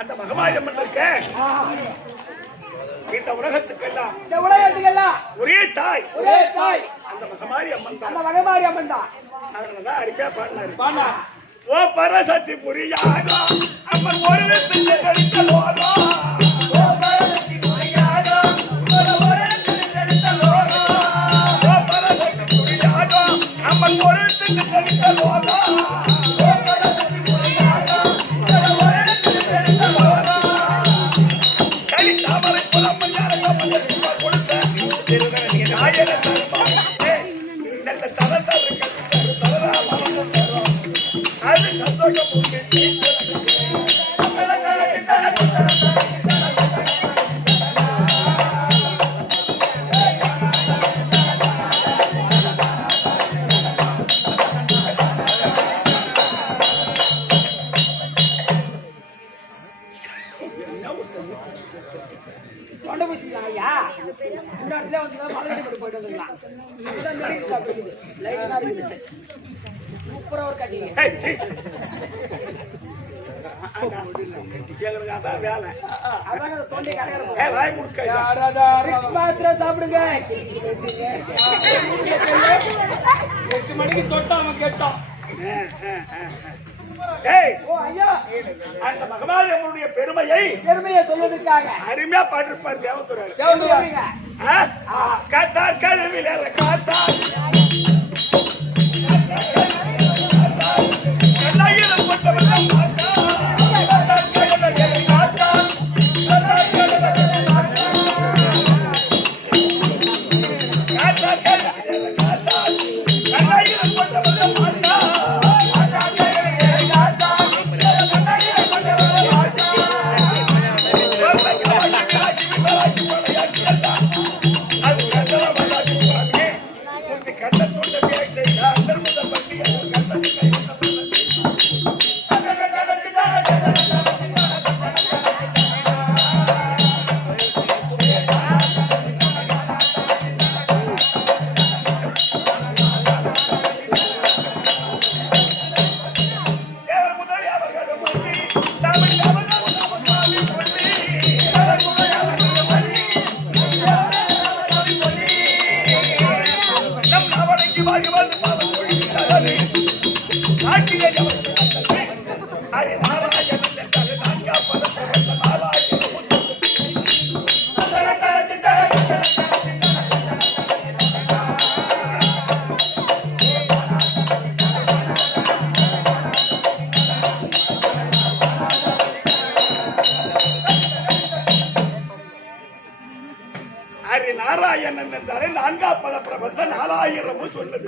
அந்த மகமாரி அம்மன் இருக்க இந்த உலகத்துக்கெல்லாம் ஒரே தாய் அந்த மகமாரி அம்மன் தான். அதனாலதான் அருமையா பாடினாரு. ஓ பரசக்தி புரியாத அம்மன் ஒரு கழித்தலோரோ அம்மன் ஒரு கழித்தலோரோ கழித்தாமரை புலம்மன் கொடுத்த நல்ல தரத்தா அது சந்தோஷம். சாப்பிடுங்க 8 மணிக்கு தொட்டாம கேட்டோம். அந்த மகமாரி அம்மனுடைய பெருமையை சொல்வதற்காக அருமையா பாட்டிருப்பார் தேவதுரை. காத்தார் கழுவில காத்தார் கண்ணாயிரம் கொண்டவர்கள் நாராயணன் என்றாலே 4ஆம் பத பிரபந்தம் 4000 சொல்லுது.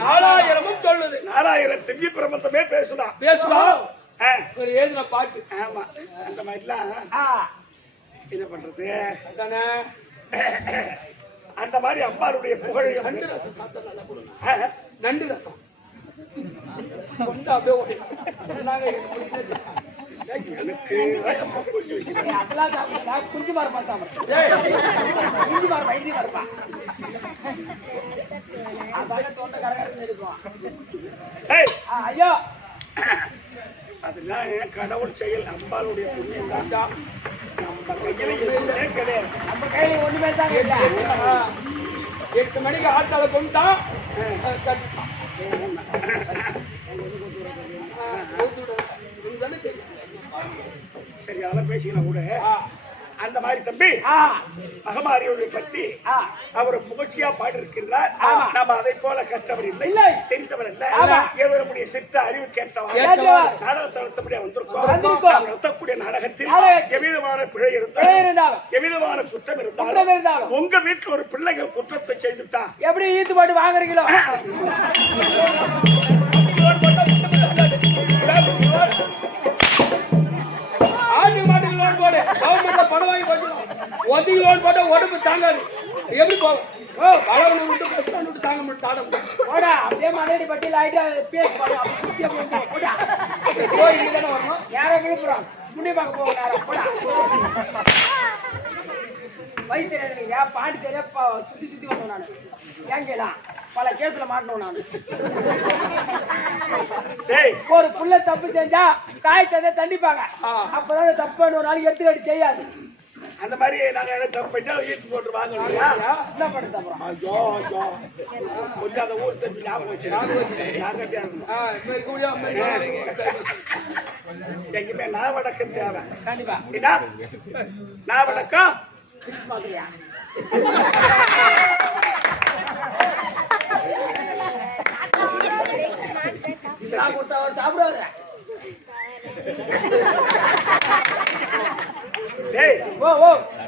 4000 திவ்ய பிரபந்தமே பேசலாம். ஒரு ஏதுன பாட்டு. ஆமா அந்த மாதிரிலாம் என்ன பண்றது? அந்த மாதிரி அம்பாருடைய புகழ் நண்டு ரசம் கொண்டு அப்படியே எனக்கு அதெல்லாம் சாப்பிட்டா குஞ்சு மரப்பா சாப்பிடுறேன். குஞ்சு மரம் வைத்தி மரப்பா அதால தோட்ட கரகரன்னு இருக்கும். ஐயோ அதெல்லாம் கடவுள் செயல். அம்பாளுடைய புண்ணியம் தான். நம்ம கையில எதுவுமே கிடையாது. நம்ம கையில ஒண்ணுமே தான் இல்ல. 8 மணிக்கு ஆத்தால கொண்டுட்டான் சரி அதெல்லாம் பேசிக்கலாம் கூட. அந்த மாதிரி தம்பி மகமாரியை பத்தி அவர் புகழ்ச்சியா பாடிருக்கிறார். நம்ம அதை போல கற்றவர் இல்லை, தெரிந்தவர் அல்ல. இவருடைய சித்த அறிவு கேட்டவர் நாடகத்தை நடத்தபடியா வந்திருக்கோம். நடத்தக்கூடிய நாடகத்தில் எவ்விதமான பிழை இருந்தாலும் எவ்விதமான குற்றம் இருந்தாலும் உங்க வீட்டுல ஒரு பிள்ளைகள் குற்றத்தை செய்துட்டா எப்படி ஈடுபாடு வாங்குறீங்களோ ஆட்டு மாட்டுக்கு லோன் போடு. கவர்மெண்ட்ல பணம் வாங்கி போட்டுரும். ஒதுக்கி லோன் போட்டா உடம்பு தாங்காது. எப்படி போகும்? பழவனை விட்டு பஸ் ஸ்டாண்ட் விட்டு தாங்க முடியும். போடா அப்படியே மலையடி பட்டியல் ஆயிட்டு பேசி போடா போய் இங்கே வரணும். யாரை விழுப்புறான் புண்ணிய பார்க்க போக போடா வயசு தெரியாது. பாண்டி தெரியா சுத்தி சுத்தி வந்தோம். நான் ஏன் கேலாம் பல கேஸ்ல மாட்டணும் நான். டேய் ஒரு புள்ள தப்பு செஞ்சா காயத்தை தண்டிப்பாங்க. அப்பதான் தப்பு ஒரு நாளைக்கு எடுத்துக்கடி செய்யாது. அந்த மாதிரி நாங்க ஏதாவது தப்பு பண்ணிட்டா ஈட்டு போட்டு வாங்கலையா? என்ன பண்ணுறது அப்புறம்? ஐயோ ஐயோ கொஞ்சம் அந்த ஊர் தம்பி ஞாபகம் வச்சு ஜாக்கிரதையா இருக்கணும். எங்கேயுமே நாவடக்கம் தேவை. கண்டிப்பா என்ன நாவடக்கம்? மாதிரியா சாப்பிடுவாரு.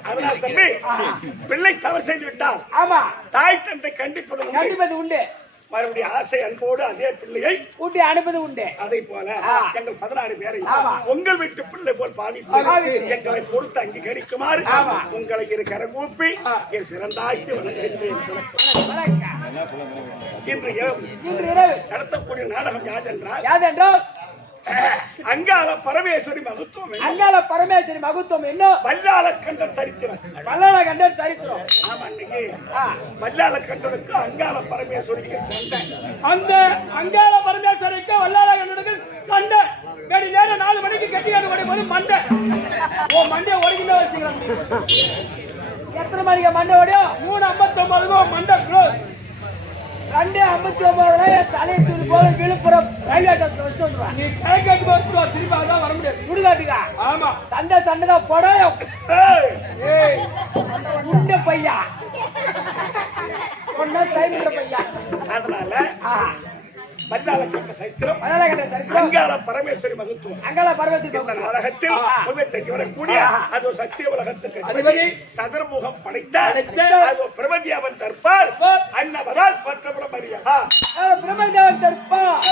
அதனால தம்பி பிள்ளை தவறு செய்து விட்டால் ஆமா தாய் தந்தை கண்டிப்பது உண்டு. மறுபடியும் ஆசை அன்போடு அதே பிள்ளையை ஊட்டி அனுப்பது உண்டு. அதை போல எங்கள் 16 பேரை உங்கள் வீட்டு பிள்ளை போல் பாவித்து எங்களை பொறுத்து அங்கீகரிக்குமாறு உங்களை இரு கரங்கூப்பி என் சிறந்தாய்த்து வணங்குகின்றேன். இன்று இரவு நடத்தக்கூடிய நாடகம் யாதென்றால் அங்காள பரமேஸ்வரி மகத்துவம். அங்காள பரமேஸ்வரி மகத்துவம் என்ன? வல்லாள கண்டன் சரித்திரம். வல்லாள கண்டன் சரித்திரம். ஆமா, அன்னைக்கு வல்லாள கண்டனுக்கு அங்காள பரமேஸ்வரிக்கு சண்டை. அந்த அங்காள பரமேஸ்வரிக்கு வல்லாள கண்டனுக்கு சண்டை. வேடி நேரம் 4 மணிக்கு கட்டியாடு ஓடும்போது மண்டை. ஓ மண்டை ஓடிக்கிட்டே வச்சுக்கிறாங்க. எத்தனை மணிக்கு மண்டை ஓடியோ? 3:59 மண்டை க்ளோஸ். 2:59 தலையை தூள் போல விழுப்புரம் ரயில்வே ஸ்டேஷன் வச்சு வந்துடுவான். நீ கிழக்கு போட்டு திருப்பி அதான் வர முடியாது. சுடுகாட்டுக்கா? ஆமா. சண்டை தான் படம். உண்ட பையா ஒன்னா டைம் பையா. அதனால வல்லாள கண்ட சரித்திரம், அங்காள பரமேஸ்வரி மகத்துவம். அங்காள பரமேஸ்வரி உலகத்தில் முதற்கு வரக்கூடிய அது சத்திய உலகத்துக்கு சதுர்முகம் படைத்த அது பிரபதியாவன் தற்பார் அன்னவரால் பற்றபுரம் அறியா பிரபதியாவன் தற்பார்.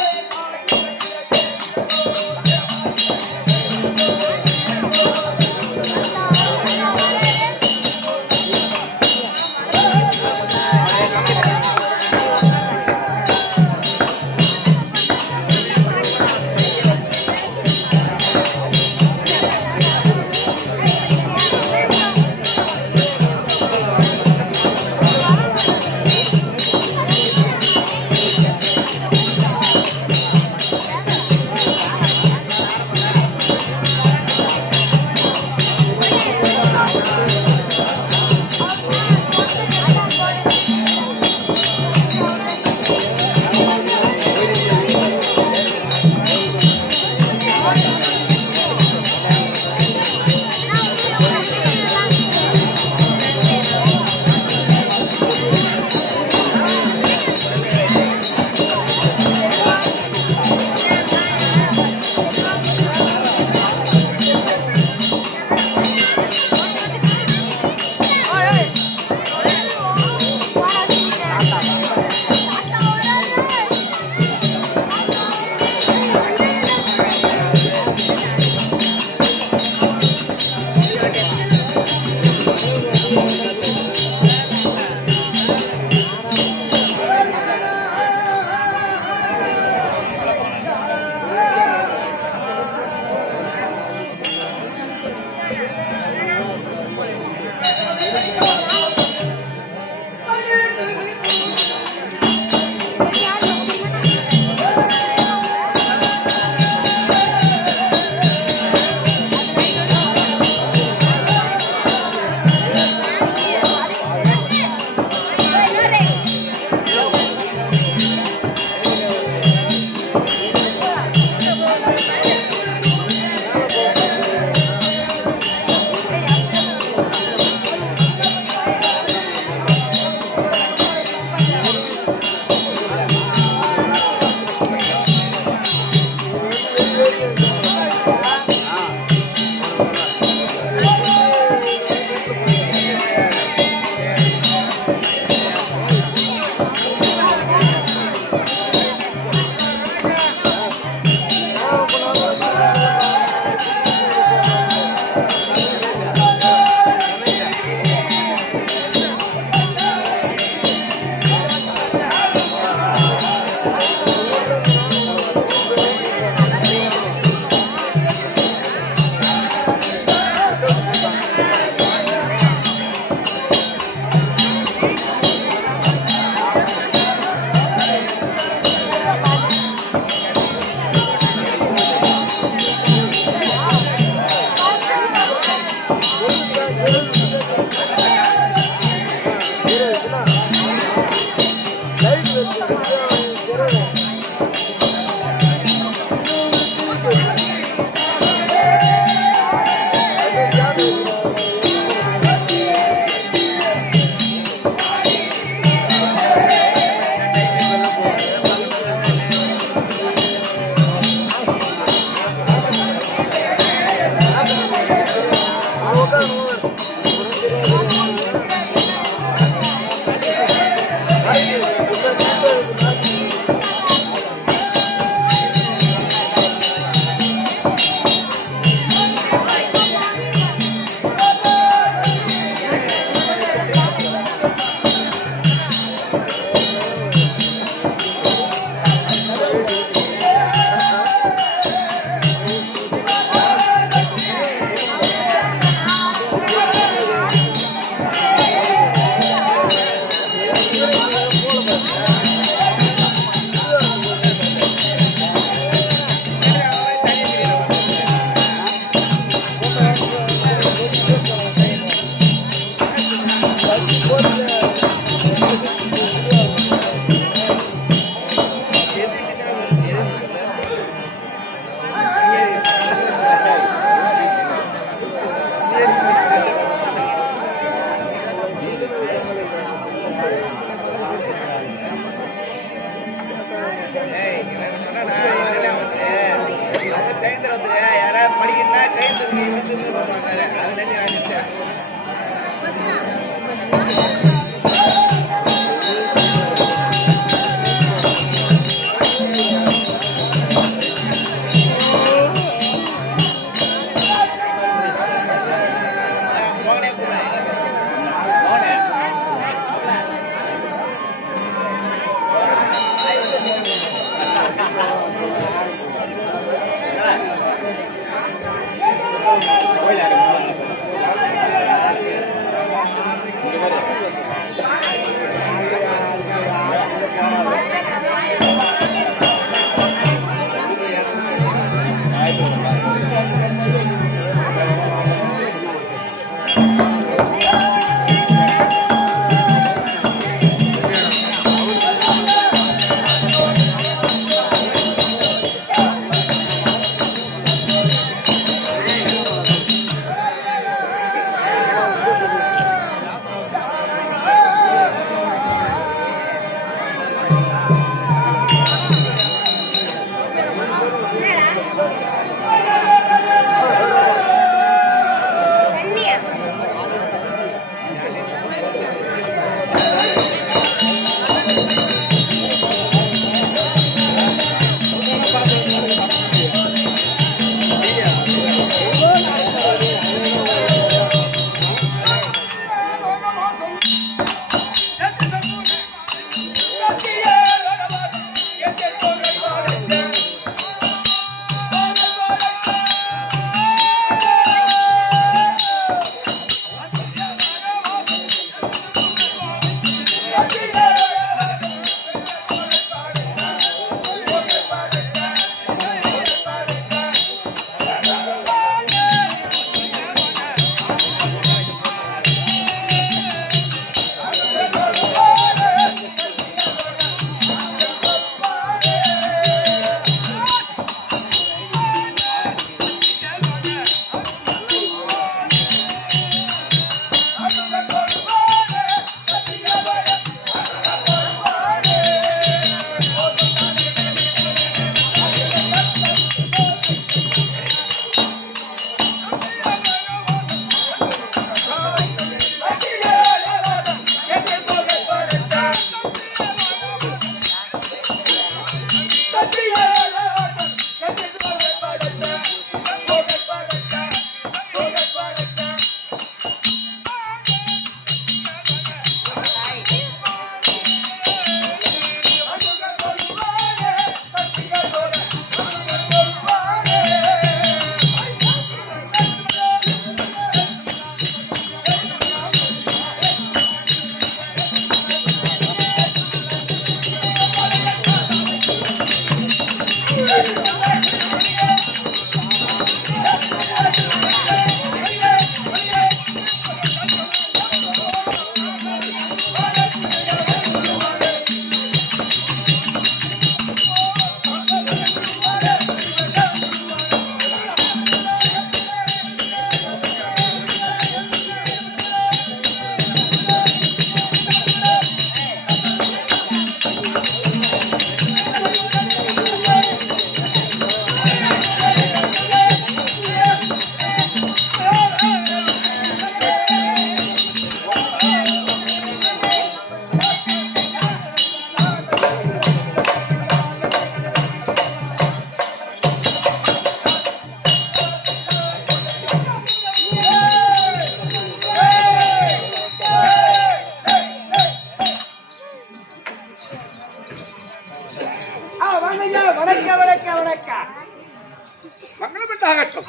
மங்களப்பட்டாகட்டும்.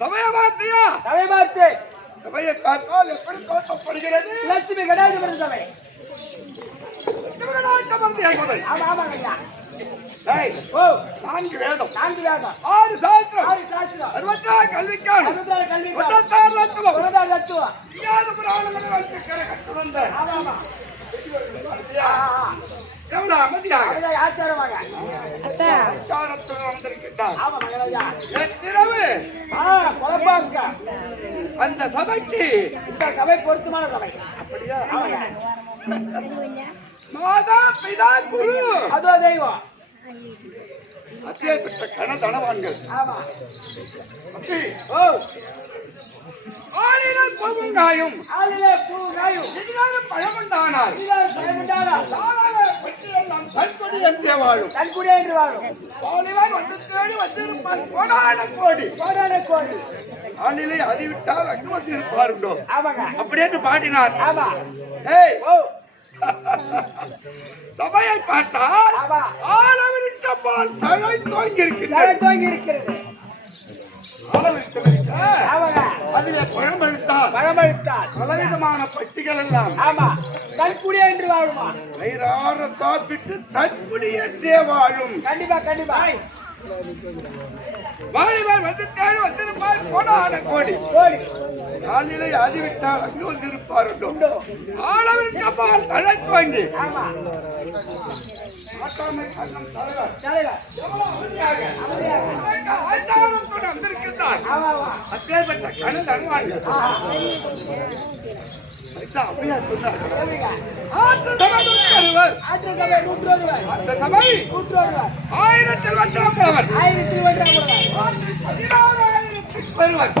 சமயமாத்தியா சமயமாத்து சமய காத்தால் எப்படி தோற்றப்படுகிறது? லட்சுமி கடாதிபதி சபை. ஆமா ஆமா ஐயா. ஓ 4 வேதம் 4 வேதம் 6 சாஸ்திரம் 6 சாஸ்திரம் 66 கல்விக்கான 66 கல்விக்கான 96 லட்சம் 96 லட்சம் இயாத புராணங்களை வச்சிருக்கிற கட்டுவந்த ஆமா ஆமா எவ்வளவு அமைதியாக அவரை ஆச்சாரமாக ஆச்சாரத்துடன் வந்திருக்கின்றார். ஆமா மகளையா நேற்றிரவு குழப்பாங்க அந்த சபைக்கு இந்த சபை பொருத்தமான சபை. அப்படியா? ஆமாங்க. மாதா பிதா குரு அதோ தெய்வம் அப்பேற்பட்ட கனதனவான்கள் ஆமா அப்படி ஓ ஆளிலே பூங்காயும் ஆளிலே பூங்காயும் இதுதான் பழமண்டானார் இதுதான் பயமுண்டாரா நாம் தற்கொடி என்றே வாழும் தன்குடியே என்று வாழும் ஆளிலான் வந்து தேடி வந்திருப்பார் கோடான கோடி கோடான கோடி ஆளிலே அதிவிட்டால் அங்கு வந்திருப்பாருண்டோ ஆமாங்க அப்படியே பாடினார் ஆமா ஏய் ஓ சபையை பார்த்தால் ஆமா ஆளவரின் சம்பால் தலை தோங்கி தலை தோங்கி இருக்கிறது ஆமாங்க அதிலே பழம்பழுத்தால் பழமழுத்தால் பலவிதமான பட்சிகள் எல்லாம் ஆமா தன்குடியே என்று வாழுமா வயிறார சாப்பிட்டு தற்குடி என்றே வாழும் கண்டிப்பா கண்டிப்பா வாலிபர் வந்து தேடி வந்திருப்பார் கோடான கோடி கோடி காலிலே அதிவிட்டால் அங்கு வந்திருப்பாருண்டோ உண்டோ ஆளவரின் சம்பால் தலை தோங்கி ஆமா ஆட்டாமை கண்ணம் தலைவர் தலைவர் எவ்வளவு அமைதியாக அமைதியாக ஆச்சாரத்தோடு வந்திருக்கிறார் ஆமா ஆமா அப்பேற்பட்ட கனல் அனுவாங்க அப்படியா சொன்னார் சரிங்க. ஆற்று சபை நூற்றொருவர். ஆற்று சபை 101 அந்த சபை 101 ஆயிரத்தில் ஒன்றாம் 1000 ஒன்றாம் 16,000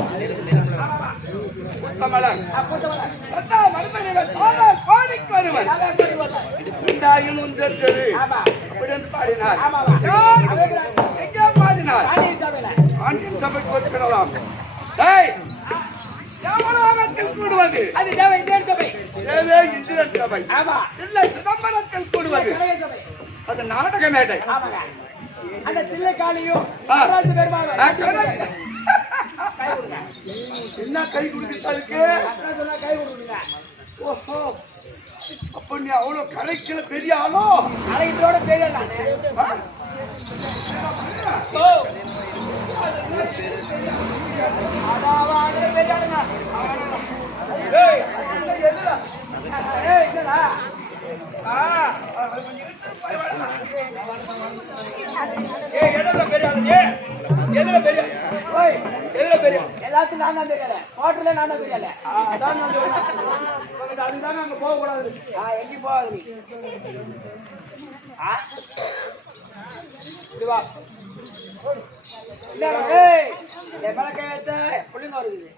உத்தமலர். அப்போதவன பத்தாம் மருமகன் ஆதார் கோடிக்கு வருவர். ராதா கோடி வந்தா உண்டாயும் உந்தற்கது. ஆமா அப்படி என்று பாடினார். ஆமா ஆமா யார்? அவேபிரான் எங்கே பாடினார்? ஆணி சபையில ஆண்டின் சபைக்கு ஒத்துக்கிடலாம். டேய், தேவலோகத்தில் கூடுவது அது தேவை இந்தியன் சபை தேவே இந்திரன் சபை ஆமா இல்லை சிதம்பரத்தில் கூடுவது கலைய சபை அது நாடக மேடை. ஆமாங்க அந்த தில்லைக்காளியும் ஆ. நடராஜ பெருமாள் correct. கை கொடுங்க என்ன கை கொடுத்துருக்கு? அக்கா சொன்னா கை கொடுங்க ஓஹோ, அப்ப நீ அவ்வளவு கலைக்கிற பெரிய ஆளோ? அழகிட்டோட பெரிய நானு ஆ? ஓ அதாவா அது பெரிய ஆளுங்க ஏய் எதுடா? ஏய் என்னடா அது கொஞ்சம் இழுத்து பரவாயில்ல. ஏய் எதுல பெரிய ஆளு எதுல பெரிய ஓய் எதுல பெரிய எல்லாத்துக்கும் நான் தான் பெரிய ஆளு ஹோட்டல்ல நான் தான் பெரிய ஆளு அதான் நான் சொல்றேன் அதுதான் அங்க போக கூடாது எங்க போகாது நீ இது வா இல்ல ஏய் மேல கை வச்ச புள்ளிங்க வருது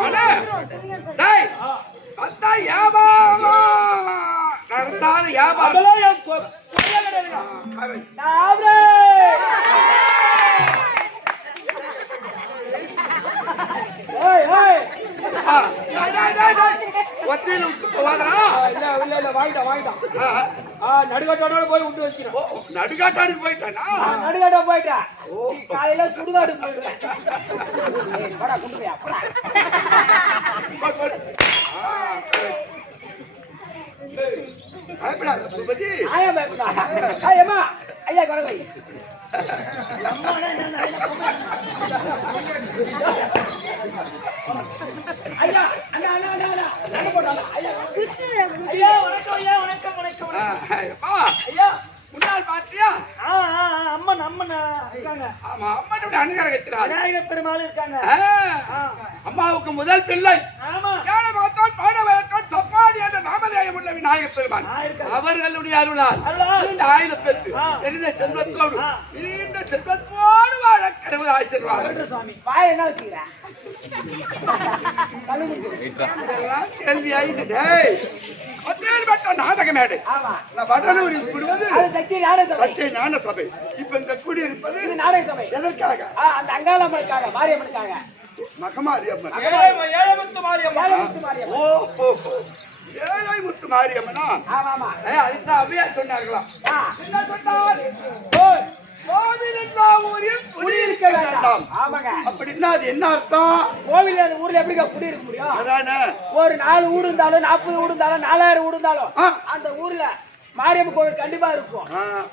அண்ணா, டேய், அதான் வியாபாரம் நடத்தாத வியாபாரம். அதெல்லாம் என் கொல்ல கிடையாதுங்க correct. நாவ்ரே ஏய் ஏய் ஆ, டேய். ஒத்தையில விட்டு போவாதா? இல்ல வாங்கிட்டான் நடுக்காட்டோட போய் விட்டு வச்சுக்கிறேன் ஓ, நடுக்காட்டானுக்கு போயிட்டானா? நடுக்காட்ட போயிட்டா காலையில சுடுகாடு போயிடுவேன் போடா கொண்டு போயா போடா பயப்படாத, பூபதி. ஆயா பயப்படா ஏம்மா ஐயா குழந்தை ஐயா அண்ணா அண்ணா அண்ணா அண்ணா அண்ணா போட்டாங்க ஐயா ஐயா வணக்கம் ஐயா வணக்கம் வணக்கம் அப்பா, ஐயா முன்னாள் பாத்தியா? அம்மன் அம்மன் இருக்காங்க ஆமா, அம்மனுடைய அனுகிரகம் இருக்கிறார். விநாயகர் பெருமாள் இருக்காங்க அம்மாவுக்கு முதல் பிள்ளை ஆமா ஞான மாத்தான் பாடவத்தான் சப்பாடி என்ற நாமதேயம் உள்ள விநாயகர் பெருமான் இருக்கேன். அவர்களுடைய அருளால் அருளால். நீண்ட ஆயுள் பெற்று ஆ. பெரிய செல்வத்தோடு நீண்ட செல்வத்தோடு வாழ கடவுள் ஆசீர்வாதம். சொல்ற சுவாமி வாய் என்ன வச்சுக்கிறேன் இதெல்லாம் கேள்வி ஆயிட்டு. டேய், அப்பேற்பட்ட நாடக மேடை ஆமா நான் வடலூரில் கூடுவது அது சக்தி நாடக சபை சத்திய ஞான சபை. இப்ப இந்த கூடி இருப்பது இது நாடக சபை எதற்காக? அந்த அங்காளம்மனுக்காக மாரியம்மனுக்காக மகமாரி அம்மன். ஏழமுத்து மாரியம்மன் ஓ ஓ, ஓ. ஏழை முத்து மாரியம்மனா? ஆமா ஆமா அதுதான் அப்படியே சொன்னார்களாம். ஆ. என்ன சொன்னார்? ஓய், கோவில் இல்லா ஊரில் குடியிருக்க வேண்டாம் ஆமாங்க அப்படின்னா அது என்ன அர்த்தம்? கோவில் அந்த ஊர்ல எப்படி குடியிருக்க முடியும் அதானே. ஒரு 4 வீடு இருந்தாலும் 40 வீடு இருந்தாலும் 4000 வீடு இருந்தாலும் ஆ. அந்த ஊர்ல மாரியம்மன் கோவில் கண்டிப்பா இருக்கும்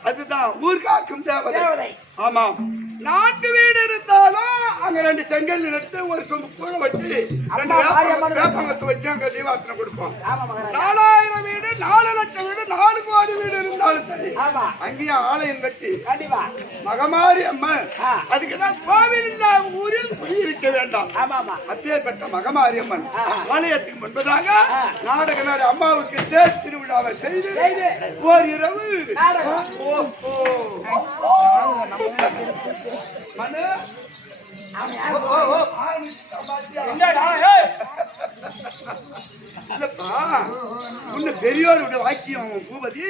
அதுதான் ஊர் காக்கும் தேவதை. தேவதை ஆமா, நாட்டு வீடு இருந்தாலும் அங்க 2 செங்கல் எடுத்து ஒரு சொம்பு கூழ வச்சு 2 வேப்பங்கத்தை வச்சு அங்க தீவாசனை கொடுப்போம். 4000 வீடு 4 லட்சம் வீடு 4 கோடி வீடு இருந்தாலும் சரி அங்கேயும் ஆலயம் கட்டி மகமாரி அம்மன் அதுக்குதான் கோவில் இல்லாத ஊரில் குடியிருக்க வேண்டாம். அப்பேற்பட்ட மகமாரி அம்மன் ஆலயத்துக்கு முன்பதாக நாடக நாடு அம்மாவுக்கு தேர் திருவிழாவை செய்து ஓர் இரவு மனு பெரியோரோட வாக்கியம் பூபதி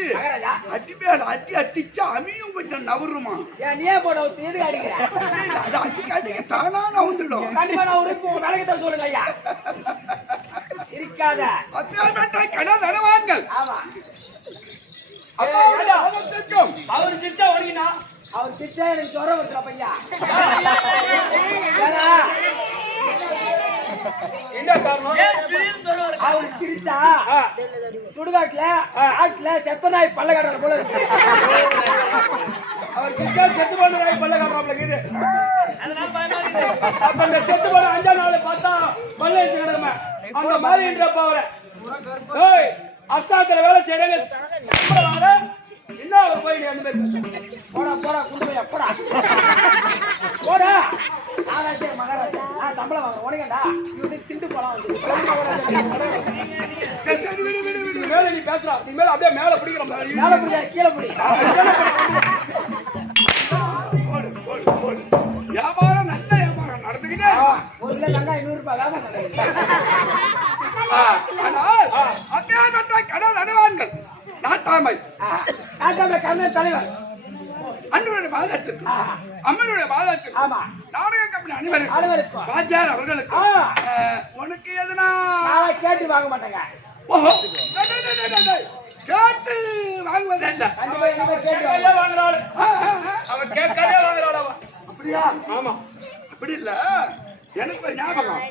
அட்டி மேல அட்டி அட்டிச்சா அமியும் கொஞ்சம் நவருமா அது அடிக்க அடிக்க தானா நவுந்துடும். கனதனவான்கள் அவர் சிரிச்சா ஓடினா அவர் சிரிச்சா எனக்கு ஜுரம் வருதா பையா என்ன காரணம்? அவர் சிரிச்சா சுடுகாட்டுல ஆட்டுல செத்த நாய் பல்ல காட்டுற போல இருக்கு. அவர் சிரிச்சா செத்து போன நாய் பல்ல காட்டுறாப்ல இருக்குது. அப்ப அந்த செத்து போன 5ஆம் நாள் பார்த்தா பல்ல வச்சு கிடக்குமே அந்த மாதிரி என்றப்ப அவரை அஸ்தாத்துல வேலை செய்யறாங்க. என்ன ஒரு போய் போடா போடா குடும்பம் எப்படா போடா நாராஜா மகாராஜா நான் சம்பளம் வாங்க உனக்கண்டா இவனுக்கு திண்டு போலாம் மேல நீ பேசுறா நீ மேல அப்படியே மேல பிடிக்கிறோம் மேல பிடிச்சா கீழே பிடி வியாபாரம் நல்ல வியாபாரம் நடந்துக்கிட்டே ஒரு கிலோ வெங்காயம் 100 ரூபாய் வியாபாரம் கடல் அனுவான்கள் நாட்டாமை கண்ணன் தலைவர் அண்ணனுடைய பாதத்திற்கு அம்மனுடைய பாதத்திற்கு நாடக கம்பெனி அனைவருக்கும் வாத்தியார் அவர்களுக்கு உனக்கு எதுனா கேட்டு வாங்க மாட்டேங்க. கேட்டு வாங்குவதல்ல வாங்குறாள் அவன் கேட்கவே வாங்குறாள். அப்படியா? ஆமா அப்படி இல்ல எனக்கு ஒரு ஞாபகம்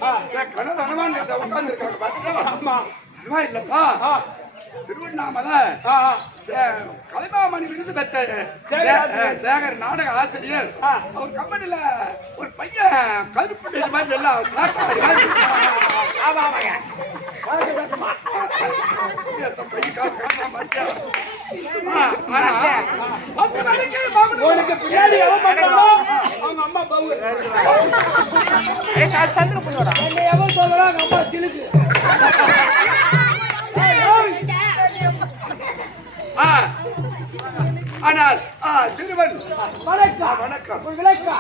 கனவு அனுமான் உட்கார்ந்து இருக்காங்க பாத்தீங்களா? அனுமான் இல்லப்பா திருவண்ணாமலை கலைமாமணி விருது பெற்ற சேகர் நாடக ஆசிரியர் அவர் கம்பெனில ஒரு பையன் கருப்பு மாதிரி எல்லாம் பின்னாடி அவங்க அம்மா பவு எவன் சொல்றா அவங்க அம்மா சிலுக்கு ஆனால் திருவன் வணக்கம் வணக்கம் ஒரு விளக்கா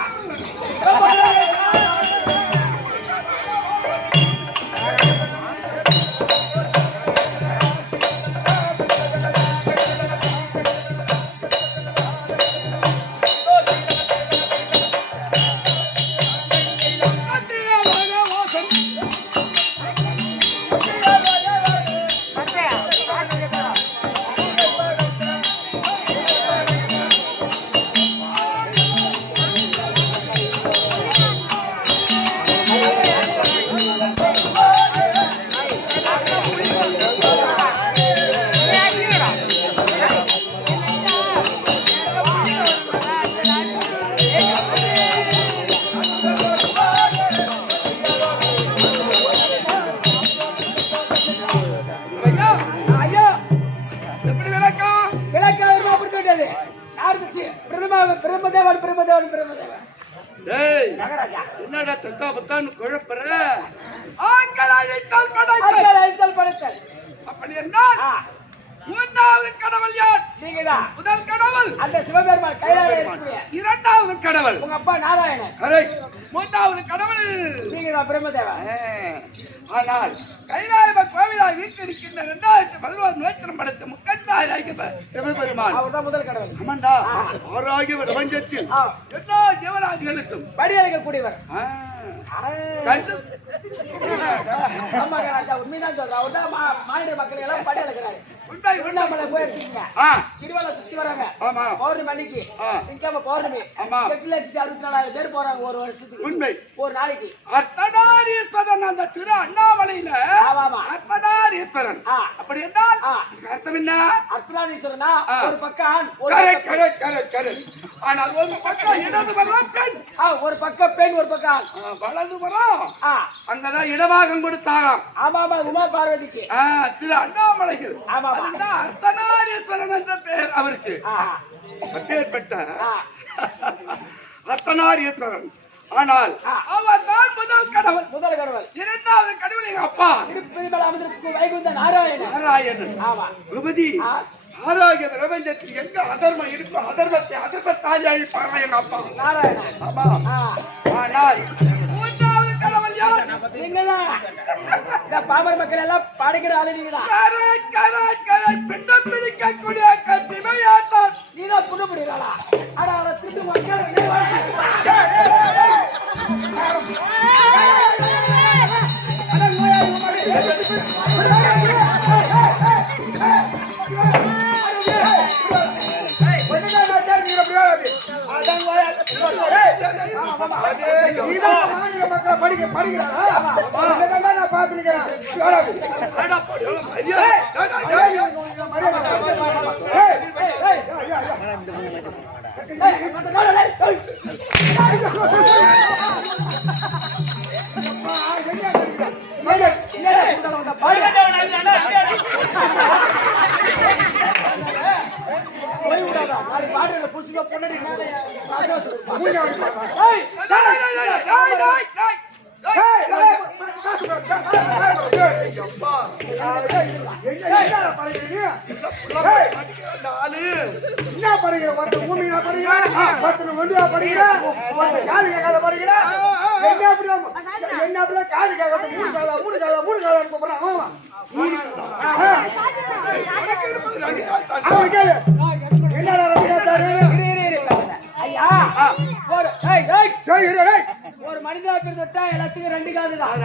என்னடா தத்தா பத்தான்னு குழப்பற அப்படி என்றால் 3வது கடவுள் யார்? நீங்கதான். முதல் கடவுள் அந்த சிவபெருமான் கைலாய இருக்கக்கூடிய 2வது கடவுள் உங்க அப்பா நாராயணன். கரெக்ட். 3வது கடவுள் நீங்கதான் பிரம்மதேவன். ஆனால் கைலாய கோவிலாய் வீட்டிருக்கின்ற 2011 நூற்றாண்டு படைத்த முக்கண்ணாராகிய சிவபெருமான் அவர்தான் முதல் கடவுள். ஆமாண்டா. ஆராகிய பிரபஞ்சத்தில் எல்லா ஜீவராசிகளுக்கும் படி அளிக்கக்கூடியவர். உண்மைதான் சொல்றேன். அவர்தான் மாநில மக்கள் எல்லாம் படி அளிக்கிறாரு. உண்ணாமலை போயிருக்கீங்க திருவாரூர் சுத்தி வராங்க. பௌர்ணமி அன்னைக்கு திங்கம பௌர்ணமி 8,64,000 பேர் போறாங்க ஒரு வருஷத்துக்கு. உண்மை. ஒரு நாளைக்கு அர்த்தநாரீஸ்வரன் அந்த திரு அண்ணாமலையில அர்த்தநாரீஸ்வரன் அப்படி என்றால் அர்த்தம் என்ன? அர்த்தநாரீஸ்வரனா ஒரு பக்கம் ஆனால் ஒரு பக்கம் இடது பக்கம் பெண் ஒரு பக்கம் பெண் ஒரு பக்கம் வலது புறம் ஆ அங்கதான் இடவாகம் கொடுத்தாராம். ஆமா ஆமா உமா பார்வதிக்கு திரு அண்ணாமலைகள். ஆமா அதுதான் அர்த்தநாரீஸ்வரன் என்ற பெயர் அவருக்கு. அப்பேற்பட்ட அர்த்தநாரீஸ்வரன். ஆனால் அவர் தான் முதல் கடவுள். இரண்டாவது கடவுள் எங்க அப்பா வைகுந்த நாராயணன். நாராயணன். ஆமா விபதி ஆரோக்கிய பிரபஞ்சத்தில் எங்க அதர்மம் இருக்கோ அதர்மத்தை அழிப்பாங்க எங்க அப்பா நாராயணன். ஆமா. ஆனால் மூன்றாவது கடவுள் யார்? நீங்கதான். இந்த பாமர் மக்கள் எல்லாம் பாடுகிற ஆளு நீங்கதான். பிண்டம் பிடிக்கக்கூடிய கத்திமையாட்டான். நீதான் புண்ணு பிடிக்கிறாளா? ஆனா அவனை திருட்டு மக்கள் என்ன படிக்கிற ஒருத்தர் பூமியா படிக்கிற ஒருத்தர் ஒண்டியா படிக்கிற ஒருத்தர் காது கேட்காத படிக்கிற என்ன அப்படிதான் காது கேட்காத மூணு காலம் கூப்பிடுறான் ஐயா ஒரு மனிதா பிறந்தா எல்லாத்துக்கும் ரெண்டு காது தான்.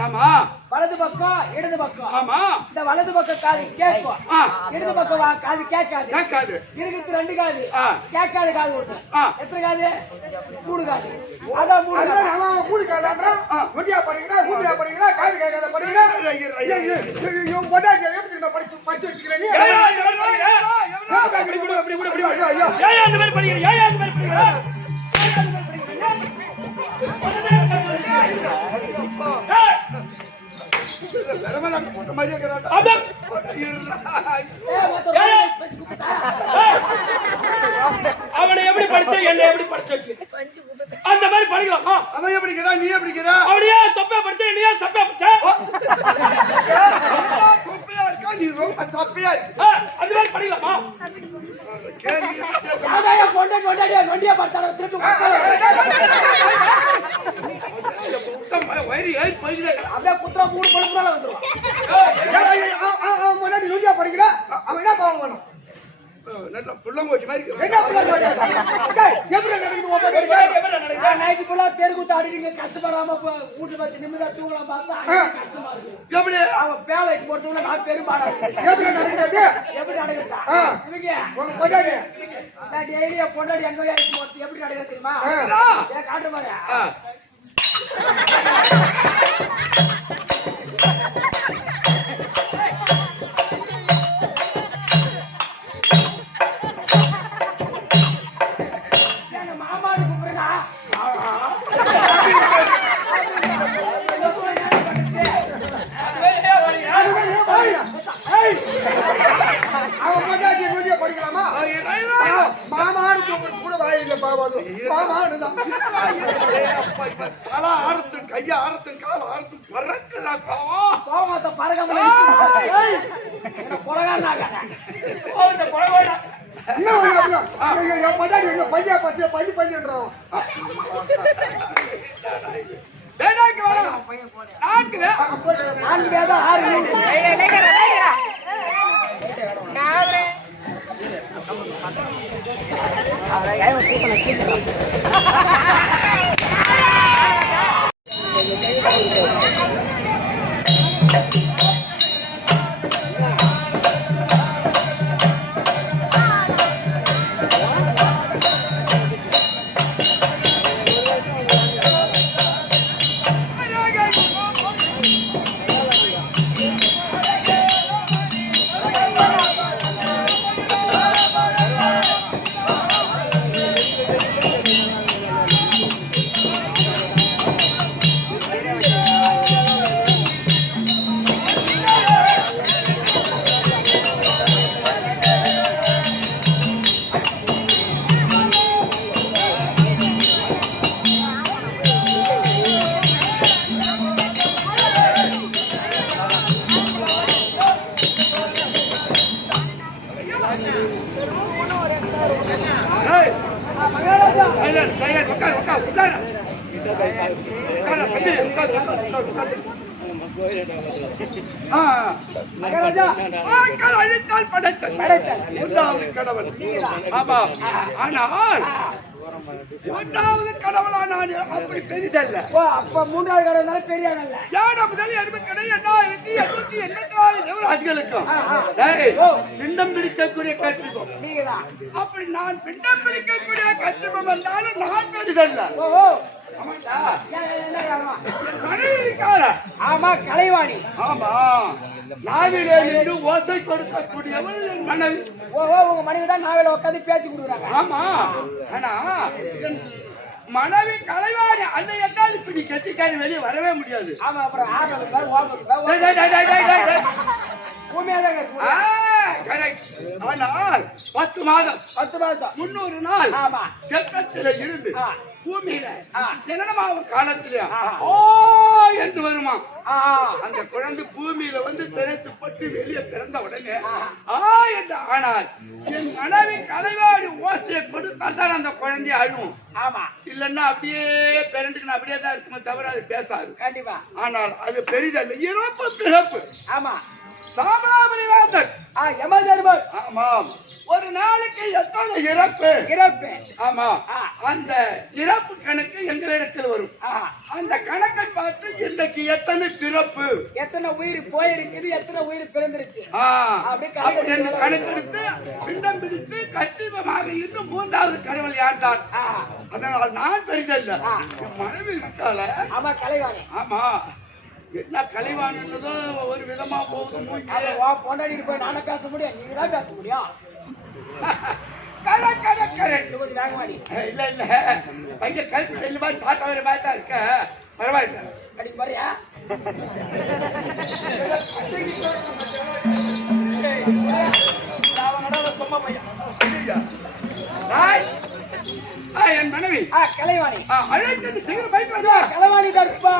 வலது பக்கம் இடது பக்கம். இந்த வலது பக்கம் காது கேட்கும், இடது பக்கம் காது கேட்காது. இருக்கிறது ரெண்டு காது. கேட்காத காது ஒண்ணு. எத்தனை காது? மூணு காது. அதான் மூணு காது. மூணு காது ஒண்டியா படிக்கிறா பூமியா படிக்கிறா காது கேட்காத படிக்கிறா படிச்சு வச்சுக்கிறேன். அவனை எப்படி படிச்ச என்ன எப்படி படிச்சு அந்த மாதிரி படிக்கலாமா? அவன் எப்படிக்கிறா நீ எப்படிக்கிறா? அவனையா தொப்பையா படிச்ச நீ ஏன் சப்பையா படிச்ச? தொப்பையா இருக்கா நீ ரொம்ப சப்பையா அந்த மாதிரி படிக்கலாமா? அதையா நொண்டியா பார்த்தாரோ திருப்பி வயிறு ஏறி போயிடுறேன். அப்படியே குத்துறா மூணு பழுப்புறால வந்துருவான். முன்னாடி நொண்டியா படிக்கிறா அவன் என்ன பாவம் பண்ணும்? நல்ல புள்ளங்கோச்சி மாதிரி என்ன எப்படி நடக்குது? நைட்டு ஃபுல்லா தெருக்கூத்து ஆடிங்க கஷ்டப்படாம வீட்டு வச்சு நிம்மதியா தூங்கலாம் பார்த்தா கஷ்டமா இருக்கு. எப்படி அவன் பேலைட் போட்டு நான் பெரும்பாடா எப்படி நடக்குது? எப்படி நடக்குதா இவங்க உங்க பொண்டாட்டி நான் டெய்லியா பொண்டாடி எங்க எப்படி நடக்குது தெரியுமா? ஏன் காட்டு மாதிரி அவன் பொண்டாட்டி நொண்டியா படிக்கலாமா? மாமானு கூட வாயில மாமானுதான் தலை ஆரத்தும் கைய ஆரத்தும் கால ஆரத்தும் பறக்குதா கோவத்தை பறக்காம கொலகாரனாக என் பொண்டாட்டி எங்க பையா பச்சை பஞ்சுன்றான். தம்பி உட்காரு. மகாராஜா அழித்தால் படைத்தல் மூன்றாவது கடவுள். ஆமா, ஆனால் மூன்றாவது கடவுளா நான் அப்படி பெரிதல்ல. ஓ அப்ப மூன்றாவது கடவுள் பெரியானல்ல. யானை முதல் எருமை கடை 8884 தேவராஜ்களுக்கும் பிண்டம் பிடிக்கக்கூடிய கத்திபம் நீங்கதான். அப்படி நான் பிண்டம் பிடிக்கக்கூடிய கத்திபம் என்றாலும் நான் பெரிதல்ல. ஓ மனைவி இருக்காரா? ஆமா கலைவாணி. ஆமா, நாவிலே நின்று ஓசை கொடுக்கக்கூடியவள் என் மனைவி. ஓ உங்க மனைவி தான் நாவில உட்காந்து பேச்சு கொடுக்குறாங்க. ஆமா, ஆனா என் மனைவி கலைவாணி அல்ல என்றால் இப்ப நீ கெட்டிக்காரி வெளியே வரவே முடியாது. ஆமா, அப்புறம் ஆனால் 10 மாதம் 300 நாள் ஆமா கெட்டத்தில இருந்து பூமியில ஜனனமாகும் காலத்திலே என்று வருமா அந்த குழந்தை பூமியில வந்து சிறைப்பட்டு வெளியே பிறந்த உடனே என்று ஆனால் என் மனைவி கலைவாடி ஓசையை கொடுத்தால் தான் அந்த குழந்தைய அழுவும். ஆமா, இல்லன்னா அப்படியே பிறண்டுக்கணும் அப்படியே தான் இருக்குமே தவிர அது பேசாது. கண்டிப்பா. ஆனால் அது பெரிதல்ல, இறப்பு பிறப்பு. ஆமா, சாமராமரிநாதன். ஆமாம், ஒரு நாளைக்கு எத்தனை இறப்பு. ஆமா, அந்த இறப்பு கணக்கு எங்களிடத்தில் வரும். அந்த கணக்கை பார்த்து இன்றைக்கு எத்தனை பிறப்பு, எத்தனை உயிர் போயிருக்குது, எத்தனை உயிர் பிறந்திருக்கு கணக்கெடுத்து பிண்டம் பிடித்து கத்திபமாக இருந்து மூன்றாவது கடவுள் யார்தான். அதனால் நான் பெரிதல்ல, மனைவி இருக்கால. ஆமா கலைவாணி. ஆமா, என்ன கலைவானதோ ஒரு விதமா போகுது. பொண்டாடி போய் நானே பேச முடியும், நீங்க தான் பேச முடியும். கொஞ்சம் வேகமாடி. இல்ல இல்ல பையன் கல்வி ரெண்டு மாதிரி சாட்டாவது மாதிரி தான் இருக்க. பரவாயில்ல, அடி மாதிரியா சும்மா பையன். என் மனைவி கலைவாணி அழைத்து சீக்கிரம் பைக் வந்து கலைவாணி கற்பா.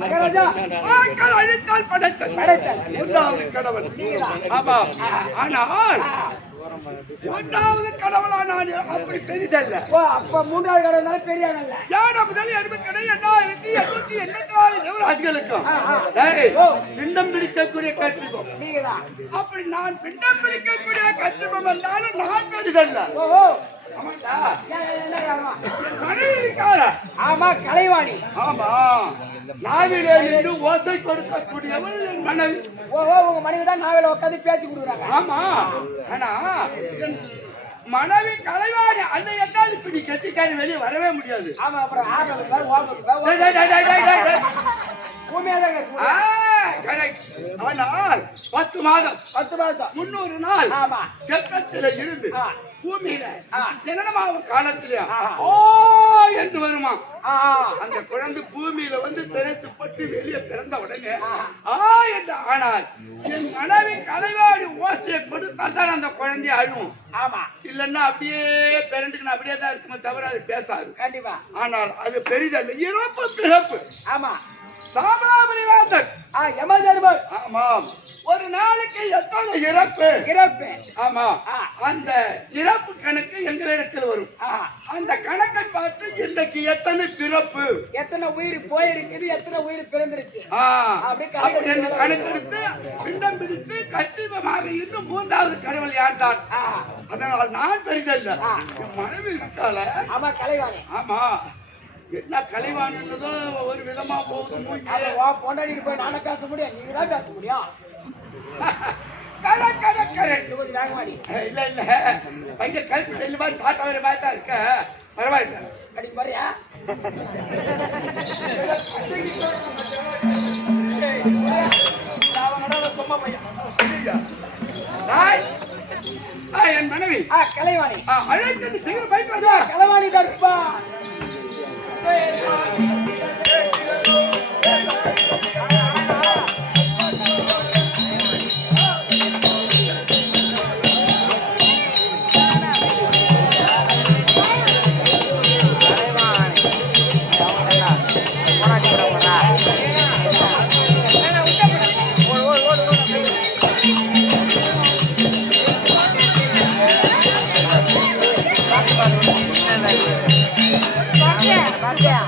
மகாராஜா அழித்தால் படைத்தல் மூன்றாவது கடவுள். ஆமா, ஆனால் மூன்றாவது கடவுளா நான் அப்படி பெரிதல்ல. ஓ, அப்ப மூன்றாவது கடவுள் பெரியானல்ல. யானை முதல் எருமைக்கடை 8884 யுவராஜ்களுக்கும் பிண்டம் பிடிக்கக்கூடிய கத்திபம் நீங்கதான். அப்படி நான் பிண்டம் பிடிக்கக்கூடிய கத்திபம் என்றாலும் நான் பெரிதல்ல. ஓ, மனைவி இருக்காரா? ஆமா, கலைவாணி. ஆமா, நாவிலே நின்று ஓசை கொடுக்கக்கூடியவள் என் மனைவி. ஓ, உங்க மனைவி தான் நாவில உட்காந்து பேச்சு கொடுக்குறாங்க. ஆமா, ஆனா என் மனைவி கலைவாணி அல்ல என்றால் இப்படி கெட்டிக்காரி வெளியே வரவே முடியாது. ஆமா, அப்புறம் ஆனால் 10 மாதம் 10 மாசம் 300 நாள் ஆமா கர்ப்பத்தில இருந்து பூமியில ஜனனமாகும் காலத்திலே ஆஹா. ஓ என்று வருமா அந்த குழந்தை பூமியில வந்து சிறைப்பட்டு வெளியே பிறந்த உடனே என்று ஆனால் என் மனைவி கலைவாடி ஓசையை கொடுத்தால் தான் அந்த குழந்தைய அழுவும். ஆமா, இல்லன்னா அப்படியே பிறண்டுக்கு அப்படியே தான் இருக்குமே தவிர அது பேசாது. கண்டிப்பா. ஆனால் அது பெரிதல்ல, இறப்பு பிறப்பு. ஆமா, சாமராபரிநாதன். யமதர்மர். ஆமாம், ஒரு நாளைக்கு எத்தனை இறப்பு இறப்பு. ஆமா, அந்த இறப்பு கணக்கு எங்களிடத்தில் வரும். அந்த கணக்கை பார்த்து இன்றைக்கு எத்தனை பிறப்பு, எத்தனை உயிர் போயிருக்குது, எத்தனை உயிர் பிறந்திருக்கு அப்படின்னு கணக்கெடுத்து பிண்டம் பிடித்து கத்திபமாக இருந்து மூன்றாவது கடவுள் யார்தான். அதனால் நான் பெரிதல்ல, மனைவி இருக்கால. ஆமா, கலைவாணி. ஆமா, என்ன கலைவானதோ ஒரு விதமா போகுது. பொண்டாடி போய் நானே பேச முடியும், நீங்க தான் பேச முடியும். கொஞ்சம் வேகமாடி. இல்ல இல்ல, பையன் கல்வி செல்லு மாதிரி சாட்டாவது மாதிரி தான் இருக்க. பரவாயில்ல, அடிக்க மாதிரியா? சும்மா பையன் என் மனைவி கலைவாணி. அழைத்து சீக்கிரம் பைக் வந்தா. கலைவாணி கற்பா. போனா Thank you.